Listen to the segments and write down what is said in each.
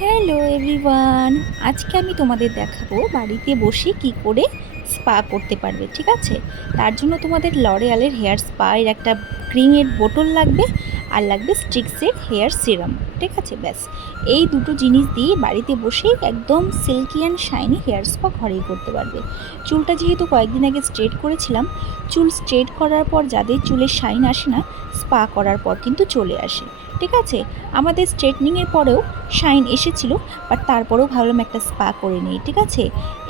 Hello everyone, আজকে আমি তোমাদের দেখাবো বাড়িতে বসে কি করে স্পা করতে পারবে। ঠিক আছে, তার জন্য তোমাদের লরিয়ালের হেয়ার স্পা এর একটা ক্রিমের বোতল লাগবে, আর লাগবে স্ট্রিক্সের হেয়ার সিরাম। ঠিক আছে, ব্যাস এই দুটো জিনিস দিয়ে বাড়িতে বসে একদম silky and shiny hair spa ঘরেই করতে পারবে। চুলটা যেহেতু কয়েকদিন আগে স্ট্রেট করেছিলাম, চুল স্ট্রেট করার পর যাদের চুলের শাইন আসে না, স্পা করার পর কিন্তু চলে আসে। ঠিক আছে, আমাদের স্ট্রেটনিংয়ের পরেও শাইন এসেছিলো, বাট তারপরেও ভাবলাম একটা স্পা করে নিই। ঠিক আছে,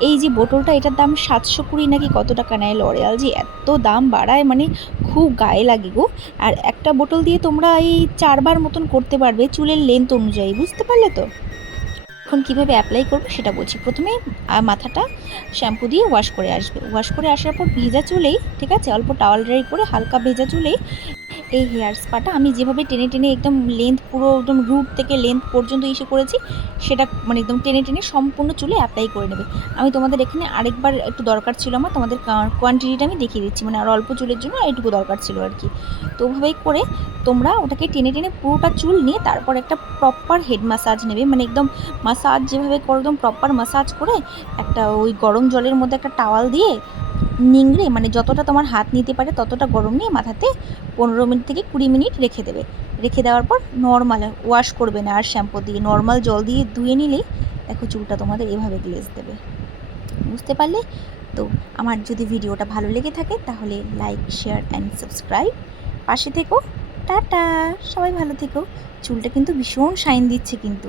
এই যে বোতলটা, এটার দাম 720 নাকি কত টাকা নেয় লরিয়াল, যে এত দাম বাড়ায় মানে খুব গায়ে লাগে গো। আর একটা বোতল দিয়ে তোমরা এই 4বার মতন করতে পারবে চুলের লেন্থ অনুযায়ী, বুঝতে পারলে তো? এখন কীভাবে অ্যাপ্লাই করবে সেটা বলছি। প্রথমে মাথাটা শ্যাম্পু দিয়ে ওয়াশ করে আসবে। ওয়াশ করে আসার পর ভেজা চুলেই, ঠিক আছে, অল্প টাওয়াল ড্রাই করে হালকা ভেজা চুলেই এই হেয়ার স্পাটা আমি যেভাবে টেনে টেনে একদম লেন্থ, পুরো একদম রুট থেকে লেন্থ পর্যন্ত ইস্যু করেছি, সেটা মানে একদম টেনে টেনে সম্পূর্ণ চুলে অ্যাপ্লাই করে নেবে। আমি তোমাদের এখানে আরেকবার একটু দরকার ছিল আমার, তোমাদের কোয়ান্টিটিটা আমি দেখিয়ে দিচ্ছি, মানে আর অল্প চুলের জন্য এইটুকু দরকার ছিল আর কি। তো ওভাবেই করে তোমরা ওটাকে টেনে টেনে পুরোটা চুল নিয়ে তারপর একটা প্রপার হেড মাসাজ নেবে, মানে একদম মাসাজ যেভাবে করো একদম প্রপার মাসাজ করে একটা ওই গরম জলের মধ্যে একটা টাওয়াল দিয়ে নিংড়ে, মানে যতটা তোমার হাত নিতে পারে ততটা গরম নিয়ে মাথাতে 15 মিনিট থেকে 20 মিনিট রেখে দেবে। রেখে দেওয়ার পর নর্মাল ওয়াশ করবে না আর শ্যাম্পু দিয়ে, নর্মাল জল দিয়ে ধুয়ে নিলেই দেখো চুলটা তোমাদের এভাবে গ্লেজ দেবে। বুঝতে পারলে তো? আমার যদি ভিডিওটা ভালো লেগে থাকে তাহলে লাইক, শেয়ার অ্যান্ড সাবস্ক্রাইব, পাশে থেকো। টাটা, সবাই ভালো থেকো। চুলটা কিন্তু ভীষণ শাইন দিচ্ছে কিন্তু।